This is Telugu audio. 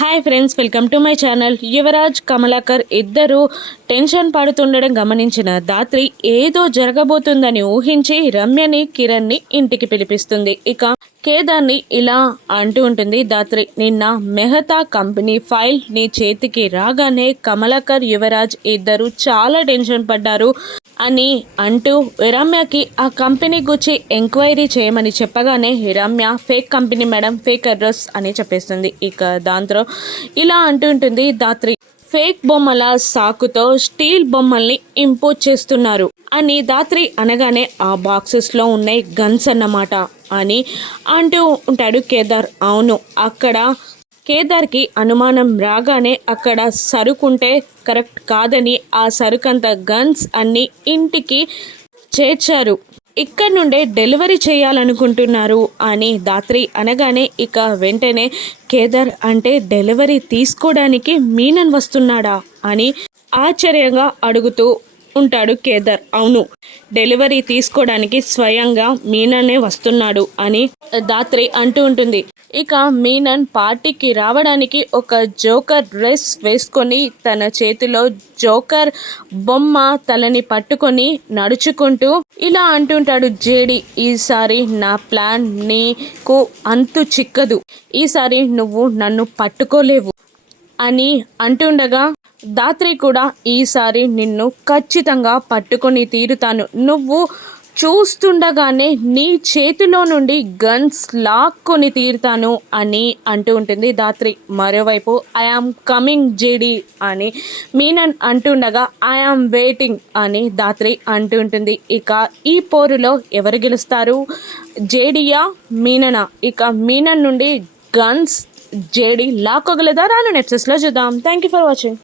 Hi friends welcome to my channel Yuvraj Kamalakar ఇద్దరు టెన్షన్ పడుతుండడం గమనించిన దాత్రి ఏదో జరగబోతుందని ఊహించి రమ్యని కిరణ్ని ఇంటికి పిలిపిస్తుంది. ఇక కేదార్ని ఇలా అంటూ ఉంటుంది దాత్రి నిన్న మెహతా కంపెనీ ఫైల్ నీ చేతికి రాగానే కమలాకర్ యువరాజ్ ఇద్దరు చాలా టెన్షన్ పడ్డారు. అని అంటూ రమ్యకి ఆ కంపెనీ గురించి ఎంక్వైరీ చేయమని చెప్పగానే Ramya fake company madam fake address అని చెప్పేస్తుంది. ఇక దాంతో ఇలా అంటుంటుంది దాత్రి ఫేక్ బొమ్మల సాకుతో స్టీల్ బొమ్మల్ని ఇంపోర్ట్ చేస్తున్నారు అని దాత్రి అనగానే ఆ బాక్సెస్లో ఉన్నాయి గన్స్ అన్నమాట అని అంటూ ఉంటాడు కేదార్. అవును అక్కడ కేదార్కి అనుమానం రాగానే అక్కడ సరుకుంటే కరెక్ట్ కాదని ఆ సరుకంత గన్స్ అన్ని ఇంటికి చేర్చారు. ఇక్కడ నుండే డెలివరీ చేయాలనుకుంటున్నారు అని దాత్రి అనగానే ఇక వెంటనే కేదార్ అంటే డెలివరీ తీసుకోవడానికి మీనన్ వస్తున్నాడా అని ఆశ్చర్యంగా అడుగుతూ ఉంటాడు కేదార్. అవును డెలివరీ తీసుకోవడానికి స్వయంగా మీననే వస్తున్నాడు అని దాత్రి అంటూ ఉంటుంది. ఇక మీనన్ పార్టీకి రావడానికి ఒక జోకర్ డ్రెస్ వేసుకొని తన చేతిలో జోకర్ బొమ్మ తలని పట్టుకొని నడుచుకుంటూ ఇలా అంటుంటాడు జేడి ఈసారి నా ప్లాన్ నీకు అంతు చిక్కదు. ఈసారి నువ్వు నన్ను పట్టుకోలేవు అని అంటుండగా దాత్రి కూడా ఈసారి నిన్ను ఖచ్చితంగా పట్టుకొని తీరుతాను. నువ్వు చూస్తుండగానే నీ చేతిలో నుండి గన్స్ లాక్కొని తీరుతాను అని అంటూ ఉంటుంది దాత్రి మరోవైపు ఐఆమ్ కమింగ్ జేడి అని మీనన్ అంటుండగా ఐఆమ్ వెయిటింగ్ అని దాత్రి అంటూ ఉంటుంది. ఇక ఈ పోరులో ఎవరు గెలుస్తారు? జేడియా మీననా? ఇక మీనన్ నుండి గన్స్ జేడి లాక్కోగలదా? రాను నెప్సెస్లో చూద్దాం. Thank you for watching